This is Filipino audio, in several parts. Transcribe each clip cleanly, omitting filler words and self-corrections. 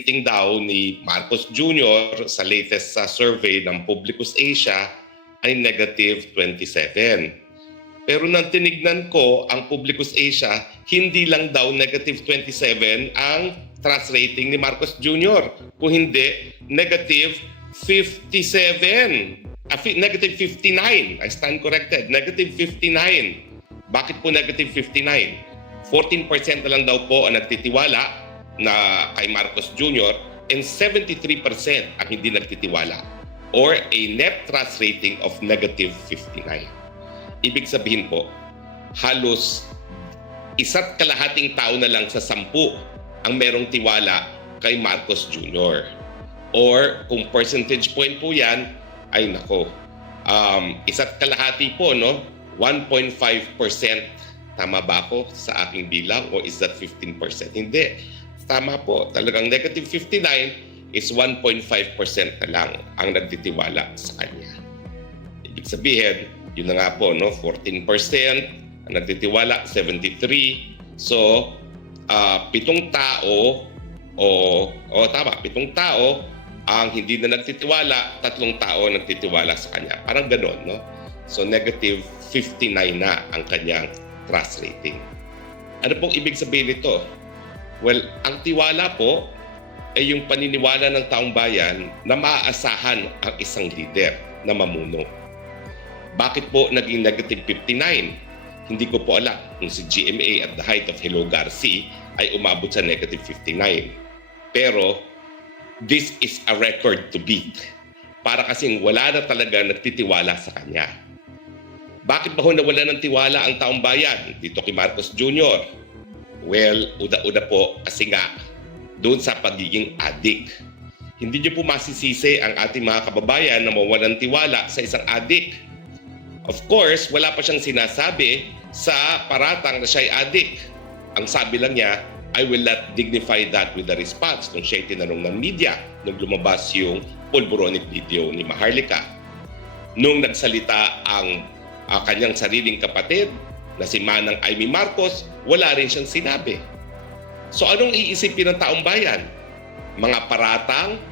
rating daw ni Marcos Jr. sa latest survey ng Publicus Asia ay negative 27. Pero nang tinignan ko ang Publicus Asia, hindi lang daw negative 27 ang trust rating ni Marcos Jr. Kung hindi, negative 57. Negative 59. I stand corrected. Negative 59. Bakit po negative 59? 14% na lang daw po ang nagtitiwala na kay Marcos Jr. and 73% ang hindi nagtitiwala, or a net trust rating of negative 59. Ibig sabihin po, halos 1.5 tao na lang sa 10 ang merong tiwala kay Marcos Jr. Or kung percentage point po yan, ay nako, 1.5 po, no? 1.5%. Tama ba ako sa aking bilang o is that 15%? Hindi. Tama po. Talagang negative 59 is 1.5% na lang ang nagtitiwala sa kanya. Ibig sabihin, yun na nga po, no? 14% ang nagtitiwala, 73. So, 7 tao, tama, 7 tao ang hindi na nagtitiwala, 3 tao nagtitiwala sa kanya. Parang ganon, no? So, negative 59 na ang kanyang trust rating. Ano pong ibig sabihin nito? Well, ang tiwala po ay yung paniniwala ng taong bayan na maaasahan ang isang leader na mamuno. Bakit po naging negative 59? Hindi ko po alam kung si GMA at the height of Hello Garcia ay umabot sa negative 59. Pero this is a record to beat. Para kasing wala na talaga nagtitiwala sa kanya. Bakit ba ho nawala ng tiwala ang taong bayan dito kay Marcos Jr.? Well, una po kasi nga doon sa pagiging addict. Hindi niyo po masisisi ang ating mga kababayan na mawalan ng tiwala sa isang addict. Of course, wala pa siyang sinasabi sa paratang na siya'y addict. Ang sabi lang niya, I will not dignify that with a response nung siya'y tinanong ng media nung lumabas yung pulboronic video ni Maharlika. Nung nagsalita ang kanyang sariling kapatid na si Manang Amy Marcos, wala rin siyang sinabi. So anong iisipin ng taong bayan? Mga paratang,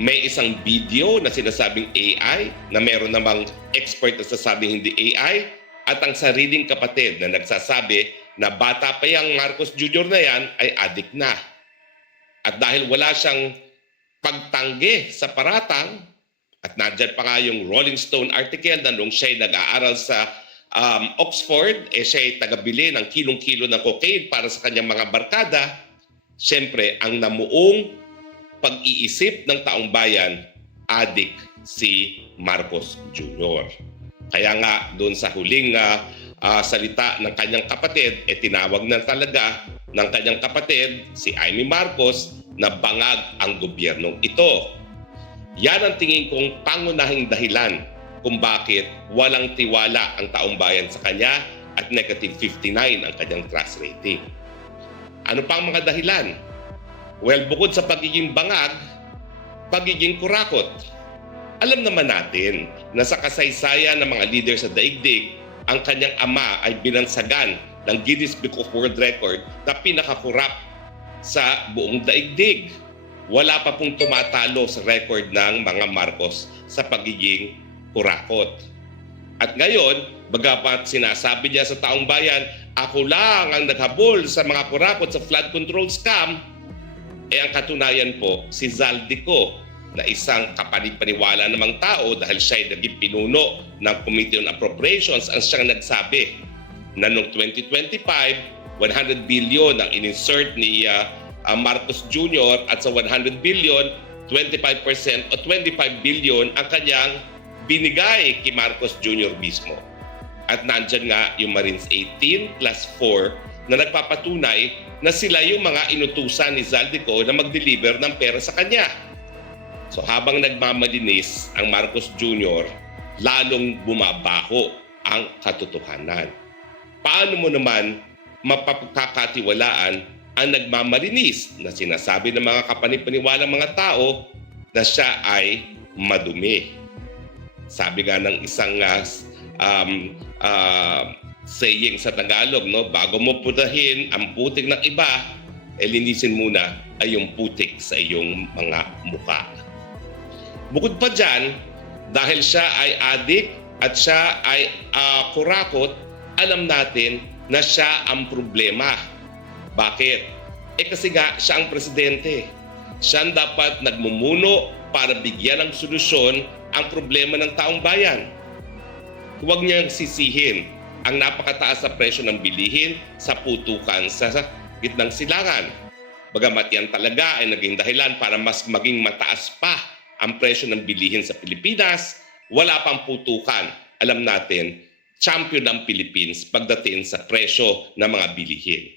may isang video na sinasabing AI, na meron namang expert na sasabing hindi AI, at ang sariling kapatid na nagsasabi na bata pa yung Marcos Jr. na yan ay addict na. At dahil wala siyang pagtanggi sa paratang, at nandyan pa nga yung Rolling Stone article na nung siya'y nag-aaral sa Oxford, siya'y tagabili ng kilong-kilo ng cocaine para sa kanyang mga barkada, siyempre ang namuong pag-iisip ng taong bayan, addict si Marcos Jr. Kaya nga doon sa huling salita ng kanyang kapatid, tinawag na talaga ng kanyang kapatid, si Amy Marcos, na bangag ang gobyernong ito. Yan ang tingin kong pangunahing dahilan kung bakit walang tiwala ang taong bayan sa kanya at negative 59 ang kanyang trust rating. Ano pa ang mga dahilan? Well, bukod sa pagiging bangag, pagiging kurakot. Alam naman natin na sa kasaysayan ng mga leader sa daigdig, ang kanyang ama ay binansagan ng Guinness Book of World Record na pinakakurap sa buong daigdig. Wala pa pong tumatalo sa record ng mga Marcos sa pagiging kurakot. At ngayon, bagamat sinasabi niya sa taong bayan, ako lang ang naghabol sa mga kurakot sa flood control scam, ang katunayan po, si Zaldico, na isang kapanipaniwala namang tao dahil siya'y naging pinuno ng Committee on Appropriations, ang siyang nagsabi na noong 2025, 100 billion ang in-insert ni Marcos Jr. at sa 100 billion, 25% o 25 billion ang kanyang binigay kay Marcos Jr. mismo. At nandyan nga yung Marines 18 plus 4 na nagpapatunay na sila yung mga inutusan ni Zaldico na mag-deliver ng pera sa kanya. So habang nagmamalinis ang Marcos Jr., lalong bumabaho ang katotohanan. Paano mo naman mapapagkakatiwalaan ang nagmamalinis na sinasabi ng mga kapanipaniwalang mga tao na siya ay madumi? Sabi nga ng isang saying sa Tagalog, no, bago mo putahin ang putik ng iba, linisin muna ay yung putik sa iyong mga muka. Bukod pa dyan, dahil siya ay adik at siya ay kurakot, alam natin na siya ang problema. Bakit? Kasi nga siya ang presidente. Siya ang dapat nagmumuno para bigyan ng solusyon ang problema ng taong bayan. Huwag niyang sisihin ang napakataas na presyo ng bilihin sa putukan sa gitnang silangan. Bagamat yan talaga ay naging dahilan para mas maging mataas pa ang presyo ng bilihin sa Pilipinas, wala pang putukan. Alam natin, champion ng Philippines pagdating sa presyo ng mga bilihin.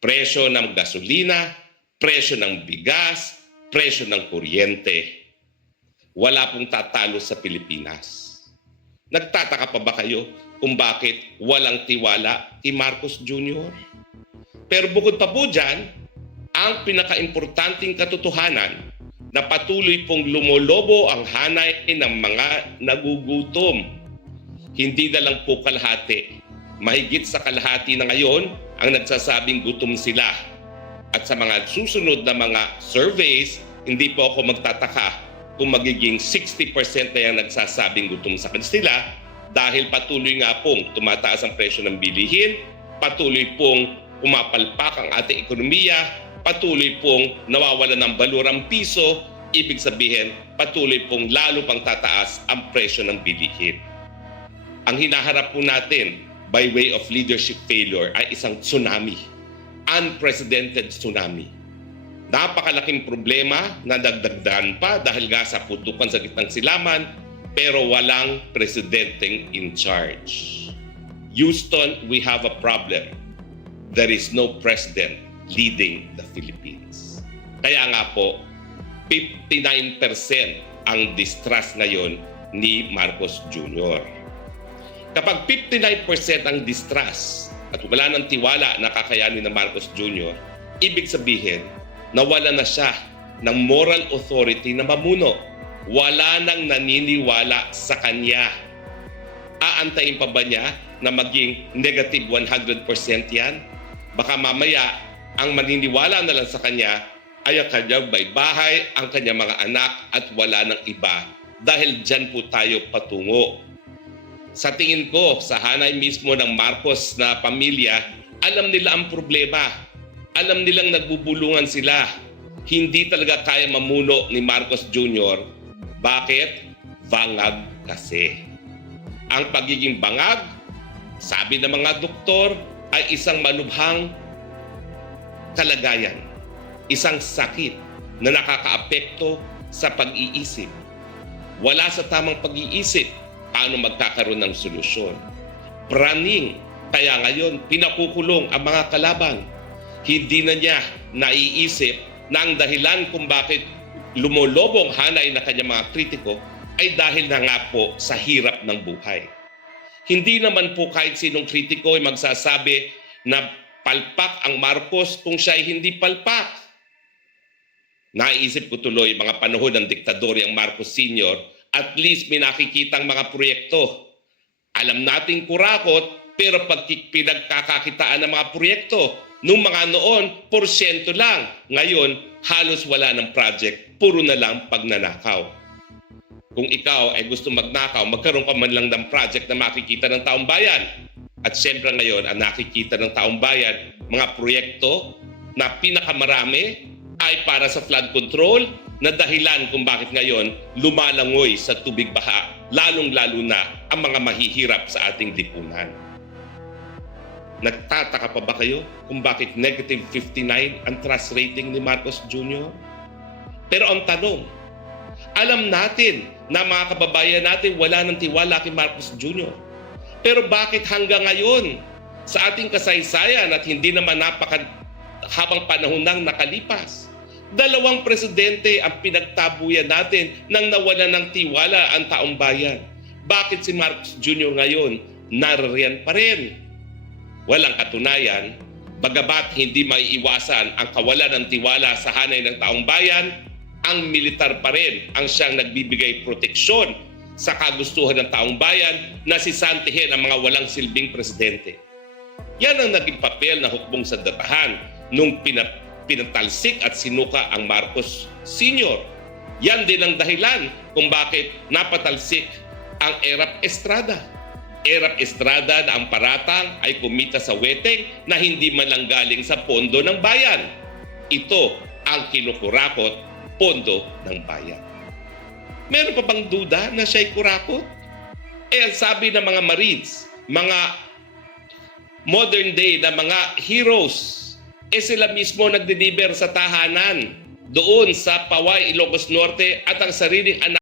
Presyo ng gasolina, presyo ng bigas, presyo ng kuryente. Wala pong tatalo sa Pilipinas. Nagtataka pa ba kayo kung bakit walang tiwala kay Marcos Jr.? Pero bukod pa po dyan, ang pinaka-importanting katotohanan na patuloy pong lumolobo ang hanay ng mga nagugutom. Hindi na lang po kalahati. Mahigit sa kalahati na ngayon ang nagsasabing gutom sila. At sa mga susunod na mga surveys, hindi po ako magtataka kung magiging 60% na yung nagsasabing gutom sa kanila dahil patuloy nga pong tumataas ang presyo ng bilihin, patuloy pong pumapalpak ang ating ekonomiya, patuloy pong nawawalan ng balor ang piso, ibig sabihin patuloy pong lalo pang tataas ang presyo ng bilihin. Ang hinaharap po natin by way of leadership failure ay isang tsunami, unprecedented tsunami. Napakalaking problema na dagdagdagan pa dahil nga sa putukan sa gitnang silaman, pero walang presidenteng in charge. Houston, we have a problem. There is no president leading the Philippines. Kaya nga po, 59% ang distrust ngayon ni Marcos Jr. Kapag 59% ang distrust at wala ng tiwala na kakayanin ng Marcos Jr., ibig sabihin, nawala na siya ng moral authority na mamuno. Wala nang naniniwala sa kanya. Aantayin pa ba niya na maging negative 100% yan? Baka mamaya, ang maniniwala na lang sa kanya ay ang kanyang bahay, ang kanyang mga anak at wala ng iba. Dahil dyan po tayo patungo. Sa tingin ko, sa hanay mismo ng Marcos na pamilya, alam nila ang problema. Alam nilang nagbubulungan sila. Hindi talaga kaya mamuno ni Marcos Jr. Bakit? Bangag kasi. Ang pagiging bangag, sabi ng mga doktor, ay isang malubhang kalagayan. Isang sakit na nakakaapekto sa pag-iisip. Wala sa tamang pag-iisip, paano magkakaroon ng solusyon? Praning, kaya ngayon pinakukulong ang mga kalaban. Hindi na niya naiisip na ang dahilan kung bakit lumolobong hanay na kanyang mga kritiko ay dahil na nga po sa hirap ng buhay. Hindi naman po kahit sinong kritiko ay magsasabi na palpak ang Marcos kung siya ay hindi palpak. Naisip ko tuloy mga panahon ng diktadoryang Marcos Sr., at least may nakikitang mga proyekto. Alam nating kurakot, pero pag pinagkakakitaan ng mga proyekto, nung mga noon, porsyento lang. Ngayon, halos wala ng project. Puro na lang pagnanakaw. Kung ikaw ay gusto magnakaw, magkaroon ka man lang ng project na makikita ng taong bayan. At siyempre ngayon, ang nakikita ng taong bayan, mga proyekto na pinakamarami ay para sa flood control na dahilan kung bakit ngayon lumalangoy sa tubig baha, lalong-lalo na ang mga mahihirap sa ating lipunan. Nagtataka pa ba kayo kung bakit negative 59 ang trust rating ni Marcos Jr.? Pero ang tanong, alam natin na mga kababayan natin wala ng tiwala kay Marcos Jr. Pero bakit hanggang ngayon sa ating kasaysayan at hindi naman habang panahon nang nakalipas, dalawang presidente ang pinagtabuyan natin nang nawala ng tiwala ang taong bayan. Bakit si Marcos Jr. ngayon naririyan pa rin? Walang katunayan, bagamat hindi maiiwasan ang kawalan ng tiwala sa hanay ng taong bayan, ang militar pa rin ang siyang nagbibigay proteksyon sa kagustuhan ng taong bayan na sisantihin ang mga walang silbing presidente. Yan ang naging papel na hukbong sa datahan nung pinatalsik at sinuka ang Marcos Sr. Yan din ang dahilan kung bakit napatalsik ang Erap Estrada. Erap Estrada na ang paratang ay kumita sa weteng na hindi man lang galing sa pondo ng bayan. Ito ang kinukurakot, pondo ng bayan. Meron pa bang duda na siya'y kurakot? Ang sabi ng mga Marines, mga modern day na mga heroes, sila mismo nagdeliver sa tahanan doon sa Paway, Ilocos Norte at ang sariling anak